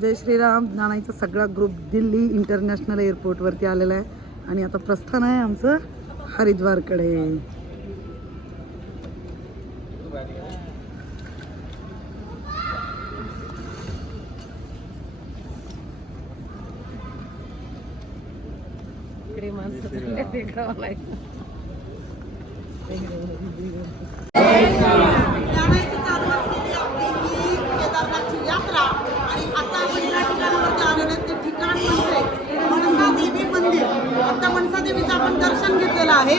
जय श्रीराम. नाणाईचा सगळा group Delhi international एअरपोर्टवरती आलेला आहे. आणि आता प्रस्थान आहे आमचं हरिद्वारकडे. माणसं देवीचं आपण दर्शन घेतलेलं आहे.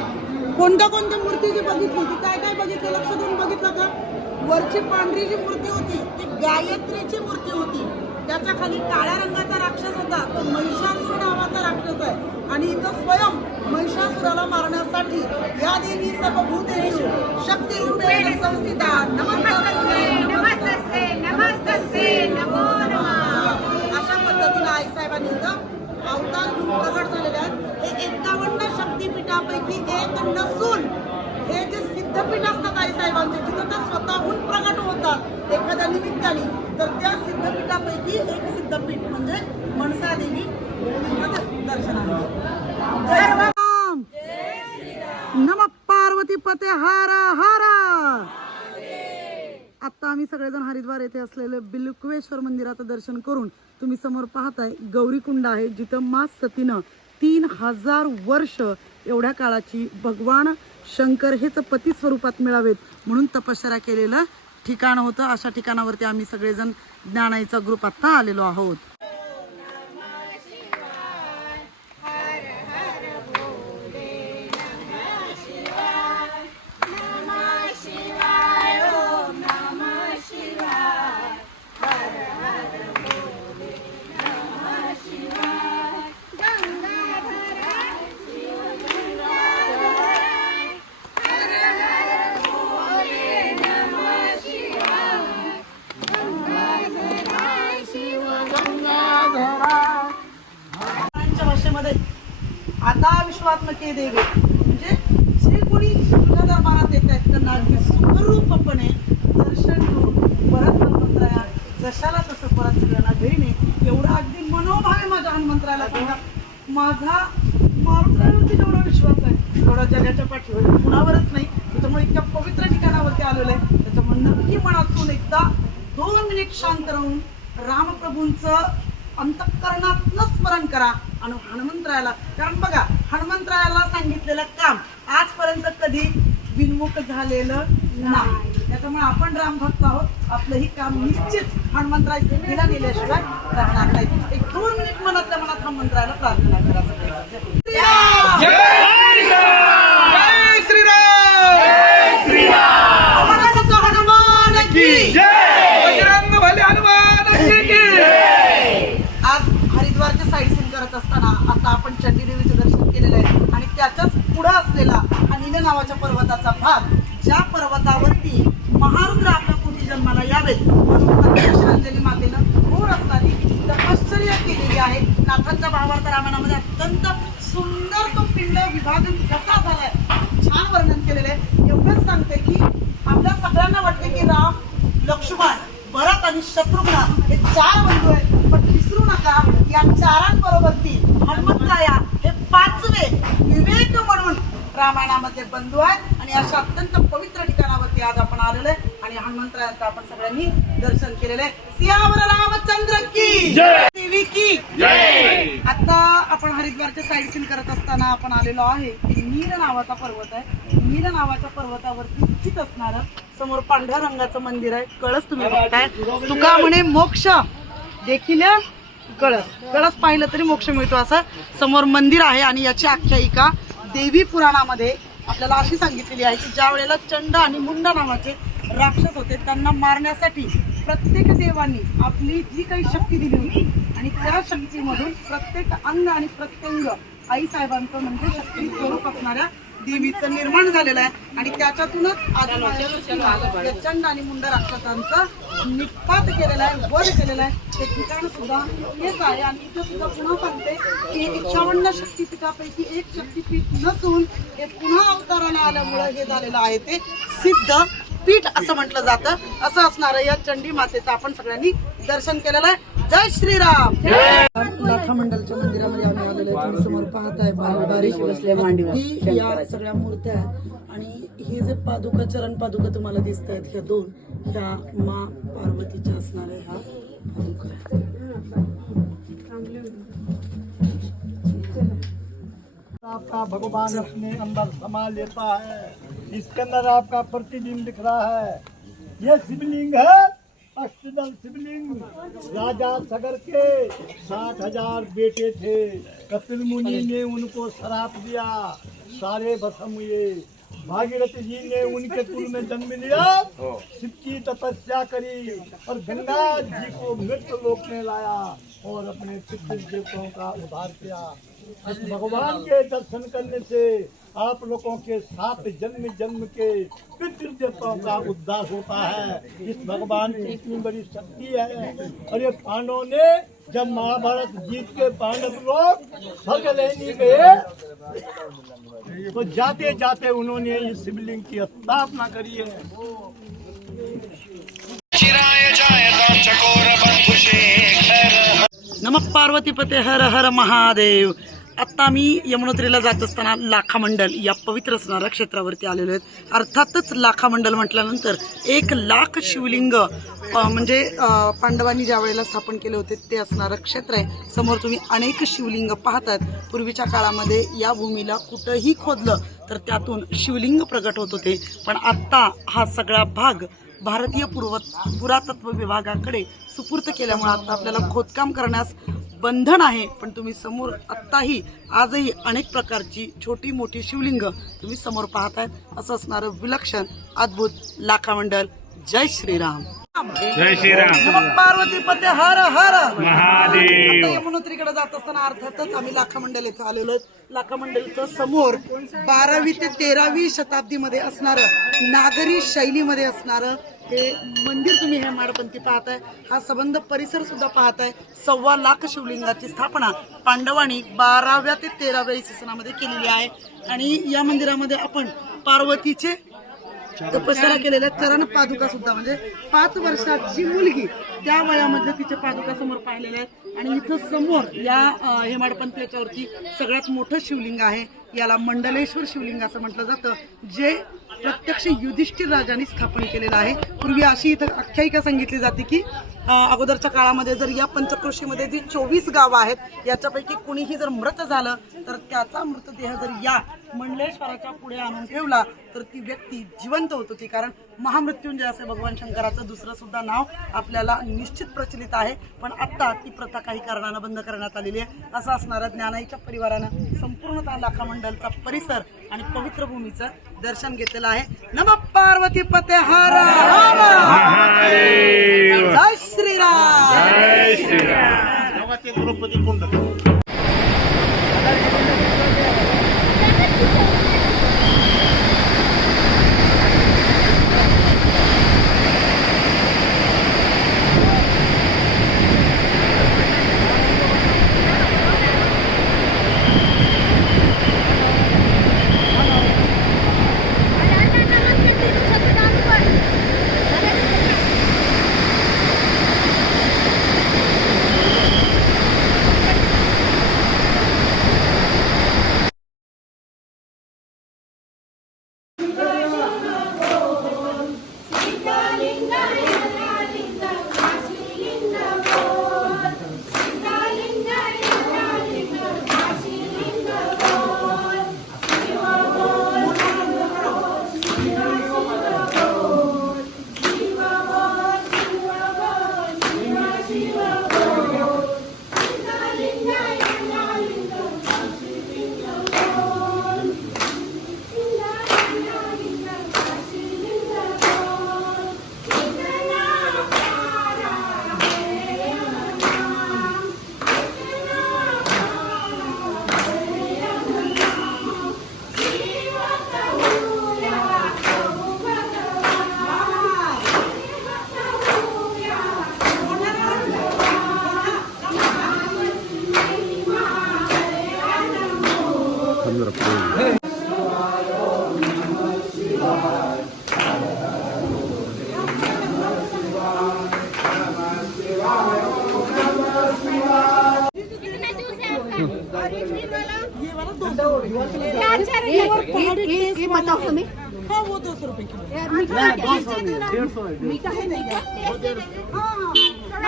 कोणत्या कोणत्या मूर्ती जी बघितली ती काय काय बघितलं? लक्ष देऊन बघितलं का? वरची पांढरी जी मूर्ती होती. ती गायत्रीची मूर्ती होती. त्याच्याखाली काळ्या रंगाचा राक्षस होता. तो महिषासूर नावाचा राक्षस आहे. आणि इथं स्वयं महिषासुराला मारण्यासाठी या देवी सर्व भूतेश शक्ती रूपेण संस्थिता नमस्ते नमस्ते नमस्ते नमो नमः अशा पद्धतीने आईसाहेबांनी इथं अवतार घेऊन प्रगट झालेले आहेत हे एकावन्न शक्तीपीठापैकी एक नसून हे जे सिद्धपीठ असतात आईसाहेबांचे जिथं ते स्वतःहून होतात. एखाद्या निमित्ताने. तर त्या सिद्धपीठापैकी एक सिद्धपीठ म्हणजे मनसा देवी दर्शन नम पार्वती पते हारा हारा. आता आम्ही सगळेजण हरिद्वार येथे असलेले बिलुक्वेश्वर मंदिराचं दर्शन करून तुम्ही समोर पाहताय गौरीकुंड आहे जिथं मा सतीनं तीन हजार वर्ष एवढ्या काळाची भगवान शंकर हेच पती स्वरूपात मिळावेत म्हणून तपश्चर्या केलेलं ठिकाण होतं. अशा ठिकाणावरती आम्ही सगळेजण ज्ञानाईचा ग्रुप आत्ता आलेलो आहोत. देवी म्हणजे जे कोणी तुझ्या दरबारात येत आहेत त्यांना अगदी सुखरूपपणे दर्शन घेऊन परत हनुमंतराया जशाला तसं परत सगळ्यांना देणे एवढा अगदी मनोभाव आहे माझ्या हनुमंतराला सांगा. माझा मारुतरावरती जेवढा विश्वास आहे तेवढा जगाच्या पाठीवर कुणावरच नाही. त्याच्यामुळे इतक्या पवित्र ठिकाणावरती आलेलं आहे. त्याच्यामुळे नक्की मनातून एकदा दोन मिनिट शांत राहून रामप्रभूंचं अंतःकरणातनं स्मरण करा. आणि हनुमंतरायाला. कारण बघा हनुमंतरायाला सांगितलेलं काम आजपर्यंत कधी विनमुख झालेलं नाही. त्याच्यामुळे आपण रामभक्त आहोत. आपलं ही काम निश्चित हनुमंतराय सिद्धीला नेल्याशिवाय करणार नाही. एक दोन मिनिट मनातल्या मनात हनुमंतरायाला प्रार्थना करा सगळे. मनसुख हनुमान की आज हरिद्वारच्या साईड सीन करत असताना आता आपण चंडी देवीचं दर्शन केलेलं आहे. आणि त्याच्याच पुढं असलेला हा नावाच्या पर्वताचा भाग ज्या पर्वतावरती महारुद्र आपल्या पोटी जन्माला यावेत म्हणून प्रत्यक्ष अंजली मातेनं घोर असताना तपश्चर्य केलेली आहे. नाथांच्या भावार्थ रामायणामध्ये अत्यंत सुंदर तो पिंड विभाजन कसा झालाय छान वर्णन केलेलं आहे. एवढंच सांगते की आपल्या सगळ्यांना वाटते की राम लक्ष्मण भरत आणि शत्रुघ्न हे चार बंधू आहेत. पण विसरू नका या चारांबरोबर ती हनुमंतराया हे पाचवे विवेक म्हणून रामायणामध्ये बंधू आहेत. आणि अशा अत्यंत पवित्र ठिकाणावरती आज आपण आलेलो आहे. आणि हनुमंतरायांचं आपण सगळ्यांनी दर्शन केलेलं आहे. सियावर रामचंद्र की! देवी की! आता आपण हरिद्वारच्या साईड सीन करत असताना आपण आलेलो आहे. की नील नावाचा पर्वत आहे. नील नावाच्या पर्वतावरती स्थित असणारं समोर पांढऱ्या रंगाचं मंदिर आहे. कळस तुम्ही बघताय. तुका म्हणे मोक्ष. देखील कळस कळस पाहिलं तरी मोक्ष मिळतो असं समोर मंदिर आहे आणि याची आख्यायिका देवी पुराणामध्ये आपल्याला अशी सांगितलेली आहे की ज्या वेळेला चंड आणि मुंड नावाचे राक्षस होते त्यांना मारण्यासाठी प्रत्येक देवांनी आपली जी काही शक्ती दिली होती आणि त्या शक्तीमधून प्रत्येक अंग आणि प्रत्यंग आई साहेबांचं म्हणजे शक्ती स्वरूप असणाऱ्या देवीचं निर्माण झालेलं आहे. आणि त्याच्यातूनच प्रचंड आणि मुंड राक्षसांचा निपात केलेला आहे वध केलेला आहे. ते ठिकाण सुद्धा हेच आहे. आणि इथं सुद्धा पुन्हा सांगते की एकावन्न शक्तीपीठापैकी एक शक्तीपीठ नसून हे पुन्हा अवताराला आल्यामुळे हे झालेलं आहे ते सिद्ध पीठ असं म्हटलं जातं. असं असणारं या चंडी मातेचं आपण सगळ्यांनी दर्शन केलेलं आहे. जय श्रीराम! लाखा मंडलच्या मंदिरामध्ये आम्ही आलेलो आहे. तुम्ही समोर पाहताय बारीक बसल्या मांडीवर. या सगळ्या मूर्त्या आहेत. आणि हे जे पादुका चरण पादुका तुम्हाला दिसत आहेत ह्या दोन ह्या मा पार्वतीच्या असणाऱ्या ह्या पादुका. आपका भगवान अपने अंदर समा लेता है। इसके अंदर आपका प्रतिबिंब दिख रहा है। ये शिवलिंग है। अष्टदल शिवलिंग राजा सगर के सात हजार बेटे थे। कपिल मुनि ने उनको शराप दिया सारे भसम हुए। भागीरथ जी ने उनके कुल में जन्म लिया शिव की तपस्या करी और गंगा जी को मृत लोक में लाया और अपने पितृ देवताओं का उद्धार किया। भगवान के दर्शन करने से आप लोगों के साथ जन्म जन्म के पितृ देवताओं का उद्धार होता है। इस भगवान की इतनी बड़ी शक्ति है। और ये पांडवों ने जब महाभारत जीत के पांडव लोग स्वर्ग लेने गए तो जाते जाते उन्होंने इस शिवलिंग की स्थापना करी है। चिराय पार्वती पते हर हर महादेव। आत्ता मी यमुनोत्रीला जात असताना लाखामंडल या पवित्र असणाऱ्या क्षेत्रावरती आलेलो आहेत. अर्थातच लाखामंडल म्हटल्यानंतर एक लाख शिवलिंग म्हणजे पांडवांनी ज्या वेळेला स्थापन केले होते ते असणारं क्षेत्र आहे. समोर तुम्ही अनेक शिवलिंग पाहतात. पूर्वीच्या काळामध्ये या भूमीला कुठंही खोदलं तर त्यातून शिवलिंग प्रगट होत होते. पण आत्ता हा सगळा भाग भारतीय पूर्व पुरातत्व विभागाकडे सुपूर्त केल्यामुळे आता आपल्याला खोदकाम करण्यास बंधन आहे पण तुम्ही समोर आत्ताही आजही अनेक प्रकारची छोटी मोठी शिवलिंग तुम्ही समोर पाहतायत. असं असणारं विलक्षण अद्भुत लाखामंडल. जय श्रीराम. जय श्रीराम. पार्वती पते हर हर. महादेव. यमुनोत्रीकडे जात असताना अर्थातच आम्ही लाखामंडल येथे आलेलो. लाखामंडलचं समोर बारावी ते तेरावी शताब्दीमध्ये असणारं नागरी शैलीमध्ये असणारं हे मंदिर तुम्ही हे माडपंथी पाहताय. हा संबंध परिसर सुद्धा पाहताय. सव्वा लाख शिवलिंगाची स्थापना पांडवांनी बाराव्या ते तेराव्या इसवी सनामध्ये केलेली आहे. आणि या मंदिरामध्ये आपण पार्वतीचे तपश्चर्या केलेल्या चरण पादुका सुद्धा म्हणजे पाच वर्षाची मुलगी त्या वयामध्ये तिचे पादुका समोर पाहिलेल्या आहेत. आणि इथं समोर या अं, सगळ्यात मोठं शिवलिंग आहे. याला मंडलेश्वर शिवलिंग असं म्हटलं जातं. जे प्रत्यक्ष युधिष्ठिर राजांनी स्थापन केलेलं आहे. पूर्वी अशी इथं आख्यायिका सांगितली जाते की अगोदरच्या काळामध्ये जर या पंचक्रोशीमध्ये जी चोवीस गावं आहेत याच्यापैकी कुणीही जर मृत झालं तर त्याचा मृतदेह जर या मंडलेश्वराच्या पुढे आणून ठेवला तर ती व्यक्ती जिवंत होत होती. कारण महामृत्युंजय असे भगवान शंकराचं दुसरं सुद्धा नाव आपल्याला निश्चित प्रचलित आहे. पण आत्ता ती प्रथा काही कारणानं बंद करण्यात आलेली आहे. असं असणाऱ्या ज्ञानाईच्या परिवारानं संपूर्णतः लाखामंडलचा परिसर आणि पवित्र भूमीचं दर्शन घेतलेलं आहे. नम पार्वती पते हर हर जय श्रीराम!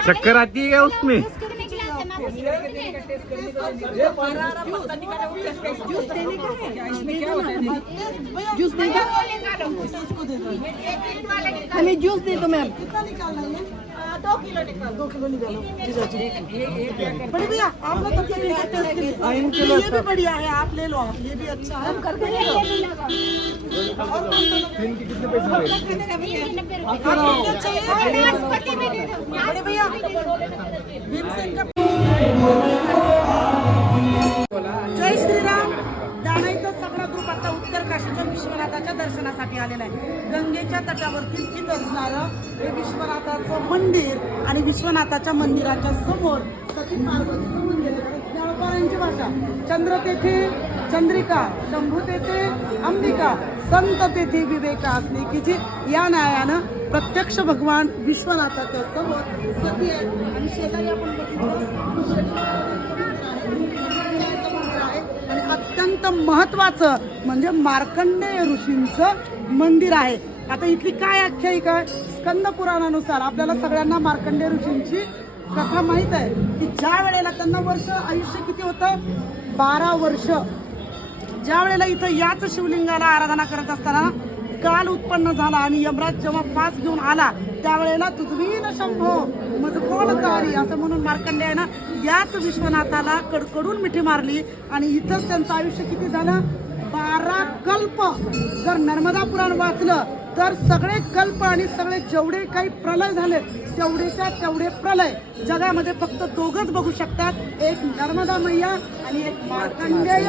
चक्कर आती है क्या उसमें? जूस। देने का है इसमें क्या होता है? जूस देने का इसको दे दो। हमें जूस दे दो मैम। कितना निकालना है? दो किलो निकालो। दो किलो निकालो। जी चाची बड़ी भैया आप लोग तब तक टेस्ट के ये भी बढ़िया है आप ले लो आप। ये भी अच्छा है। करके और कौन सा आपको क्या चाहिए? बड़े भैया भीमसेन का जय श्रीराम. दानाईचा सगळा ग्रुप आता उत्तर काशीच्या विश्वनाथाच्या दर्शनासाठी आलेला आहे. गंगेच्या तटावरती स्थित असणारं हे विश्वनाथाचं मंदिर आणि विश्वनाथाच्या मंदिराच्या समोर सती पार्वतीचं मंदिर आहे. भाषा. चंद्र तेथे चंद्रिका शंभू तेथे अंबिका संत तेथे विवेका असणे की जी या न्यायानं प्रत्यक्ष भगवान विश्वनाथाच्या समोर सती आहे. आणि शेजारी आपण बघितलं अत्यंत महत्वाचं म्हणजे मार्कंडेय ऋषींचं मंदिर आहे. आता इथली काय आख्यायिका आहे? स्कंद पुराणानुसार आपल्याला सगळ्यांना मार्कंडेय ऋषींची कथा माहीत आहे की ज्या वेळेला त्यांना वर्ष आयुष्य किती होतं? बारा वर्ष. ज्या वेळेला इथं याच शिवलिंगाला आराधना करत असताना काल उत्पन्न झाला आणि यमराज जेव्हा फास घेऊन आला त्यावेळेला तुझवीन शंभो मज कोण तारी असं म्हणून मार्कंडेयानं याच विश्वनाथाला कडकडून मिठी मारली. आणि इथंच त्यांचं आयुष्य किती झालं? बारा कल्प. जर नर्मदा पुराण वाचलं तर सगळे कल्प आणि सगळे जेवढे काही प्रलय झाले तेवढेच्या तेवढे प्रलय जगामध्ये फक्त दोघच बघू शकतात. एक नर्मदा मैया आणि एक मार्कंडेय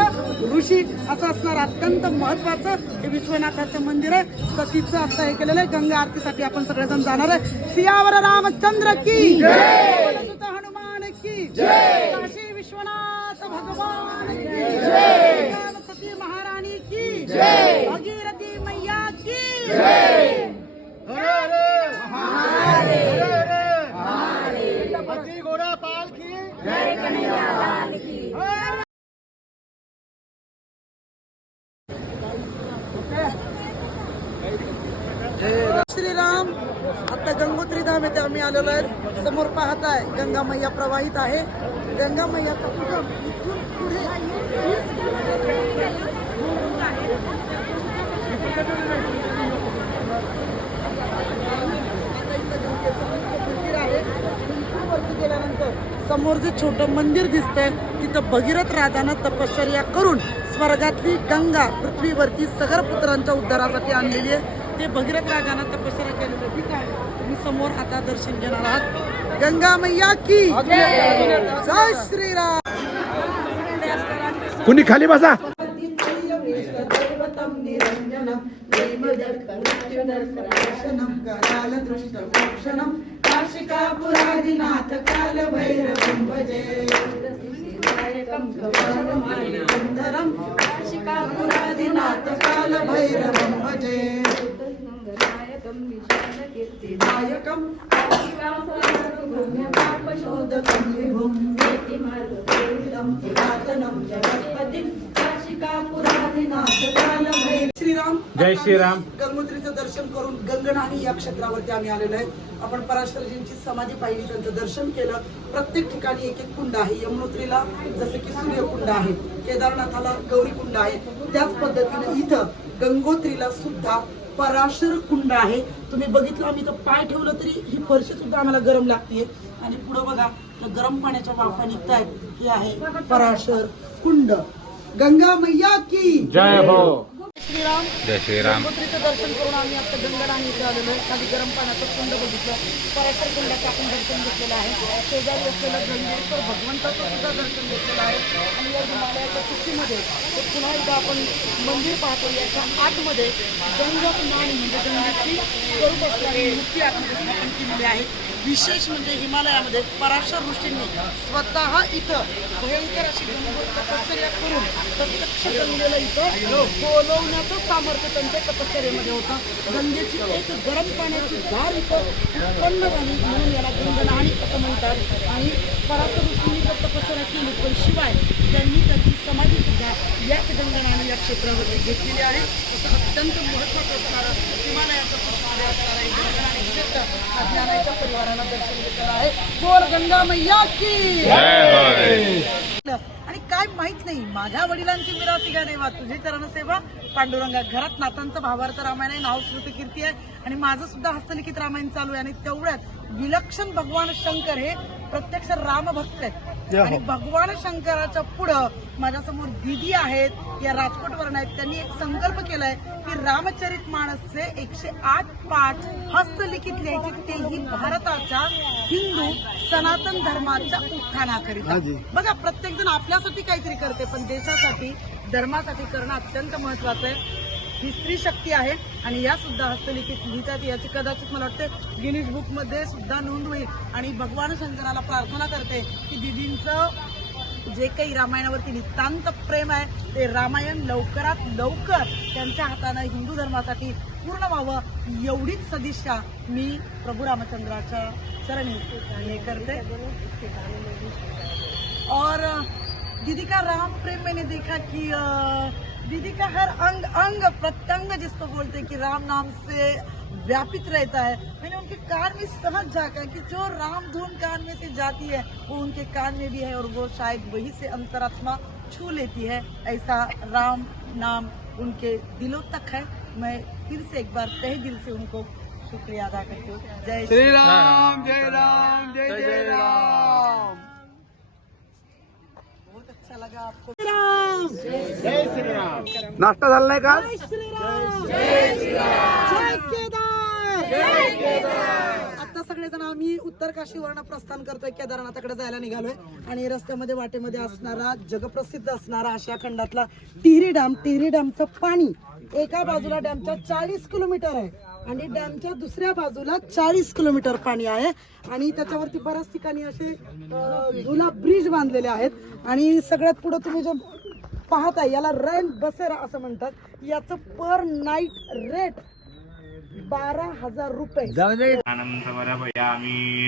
ऋषी. असं असणार अत्यंत महत्वाचं हे विश्वनाथाचं मंदिर आहे. सतीचं आता हे केलेलं आहे. गंगा आरतीसाठी आपण सगळेजण जाणार आहे. सियावर रामचंद्र की हनुमान की काशी विश्वनाथ भगवान की सती महारानी की श्रीराम, आता गंगोत्री धाम येथे आम्ही आलेलो आहे समोर पाहताय, गंगा मैया प्रवाहित आहे गंगा मैयाचा उगम इथून पुढे आहे. मंदिर आहे. वरती गेल्यानंतर समोर जे छोटं मंदिर दिसतंय तिथं भगीरथ राजानं तपश्चर्या करून स्वर्गातली गंगा पृथ्वीवरती सगर पुत्रांच्या उद्धारासाठी आणलेली आहे. ते भगीरथ राजानं तपश्चर्या केलेलं ठिकाण तुम्ही समोर आता दर्शन घेणार आहात. गंगा मैया की जय श्रीराम. कुणी खाली बसा. काशिकापुरादिनाथ काल भैरवं भजे सुंदरं काशिकापुरादिनाथ काल भैरवं भजे नायकं शोधकं विभुं पुरातनं जगत्पतिं श्रीराम जय श्रीराम. गंगोत्रीचं दर्शन करून गंगनाही या क्षेत्रावरती आम्ही आलेलो आहे. आपण पराशरजींची समाधी पाहिली त्यांचं दर्शन केलं. प्रत्येक ठिकाणी एक एक कुंड आहे. यमुनोत्रीला जसं की सूर्यकुंड आहे केदारनाथाला गौरी कुंड आहे. त्याच पद्धतीने इथं गंगोत्रीला सुद्धा पराशर कुंड आहे. तुम्ही बघितलं आम्ही इथं पाय ठेवलं तरी ही फरशी सुद्धा आम्हाला गरम लागते आणि पुढे बघा गरम पाण्याच्या वाफा निघतायत. हे आहे पराशर कुंड. गंगा मैया की। जय हो। श्रीराम जय श्रीराम। गंगोत्रीचं दर्शन करून आम्ही आता गंगाराम इथे आलेलो आहे. खाली गरम पाण्याचं कुंड बघितलं. पराशर कुंडाचं आपण दर्शन घेतलेलं आहे. शेजारी असलेलं गंगेश्वर भगवंताचं सुद्धा दर्शन घेतलेलं आहे. आणि या हिमालयाच्या कुशीमध्ये ते पुन्हा एकदा आपण मंदिर पाहतो. याच्या आतमध्ये गंगक नाणी म्हणजे गंगेची स्वरूप असणारी मूर्ती आतमध्ये स्थापन केलेली आहे. विशेष म्हणजे हिमालयामध्ये पराशर ऋषींनी स्वतः इथं भयंकर अशी तपश्चर्या करून प्रत्यक्ष गंगेला इथं बोलवण्याचं सामर्थ्य त्यांच्या तपश्चर्यामध्ये होतं. गंगेची एक गरम पाण्याची धार इथं उत्पन्न झाली म्हणून याला गंगनाणी असं म्हणतात. आणि पराशर ऋषींनी तर तपश्चर्या केली पण शिवाय त्यांनी या क्षेत्रामध्ये घेतलेली आहे. तसं अत्यंत महत्त्वाचं असणारं हिमालयाचं पुष्पालय असणारं आणि क्षेत्र अज्ञानाच्या परिवाराला दर्शन घेतलेलं आहे. बोल गंगा मैया की! आणि काय माहीत नाही माझ्या वडिलांची मिरासी का देवा तुझी चरण सेवा पांडुरंगा घरात नातांचं भावार्थ रामायण आहे नाव श्रुती कीर्ती आहे. आणि माझं सुद्धा हस्तलिखित रामायण चालू आहे. आणि तेवढ्यात विलक्षण भगवान शंकर हे प्रत्यक्ष रामभक्त आहेत. आणि भगवान शंकराच्या पुढं माझ्यासमोर दिदी आहेत या राजकोटवरून आहेत. त्यांनी एक संकल्प केलाय की रामचरित मानसचे एकशे आठ पाठ हस्तलिखित लिहायचे. तेही भारताच्या हिंदू सनातन धर्माच्या उत्थानाकरिता. बघा प्रत्येक जण आपल्यासाठी काहीतरी करते पण देशासाठी धर्मासाठी करणं अत्यंत महत्वाचं आहे. ही स्त्री शक्ती आहे आणि या सुद्धा हस्तलिखित लिहितात. याची कदाचित मला वाटते गिनीज बुकमध्ये सुद्धा नोंद होईल. आणि भगवान शंकराला प्रार्थना करते की दिदींचं जे काही रामायणावरती नितांत प्रेम आहे ते रामायण लवकरात लवकर त्यांच्या हातानं हिंदू धर्मासाठी पूर्ण व्हावं एवढीच सदिच्छा मी प्रभू रामचंद्राच्या चरणी हे करते. और दीदी का राम प्रेम मैंने देखा की आ, दीदी का हर अंग अंग प्रत्यंग जिसको बोलते हैं कि राम नाम से व्यापित रहता है। मैंने उनके कान में समझ झाका कि जो राम धूम कान में से जाती है वो उनके कान में भी है और वो शायद वही से अंतरात्मा छू लेती है। ऐसा राम नाम उनके दिलों तक है। मैं फिर से एक बार तहे दिल से उनको शुक्रिया अदा करती हूँ। जय श्री राम जय राम जय जय राम। नाश्ता झाला नाही का आता सगळेजण आम्ही उत्तर काशीवरनं प्रस्थान करतोय. केदारनाथाकडे जायला निघालोय. आणि रस्त्यामध्ये वाटेमध्ये असणारा जगप्रसिद्ध असणारा आशिया खंडातला टिहरी डॅम. टिहरी डॅमचं पाणी एका बाजूला डॅमच्या चाळीस किलोमीटर आहे. आणि डॅमच्या दुसऱ्या बाजूला चाळीस किलोमीटर पाणी आहे. आणि त्याच्यावरती बऱ्याच ठिकाणी असे झुला ब्रिज बांधलेले आहेत. आणि सगळ्यात पुढे तुम्ही जो पाहताय याला रेंट बसेरा असं म्हणतात. याचं पर नाईट रेट बारा हजार रुपये. आनंद बऱ्या भैया आम्ही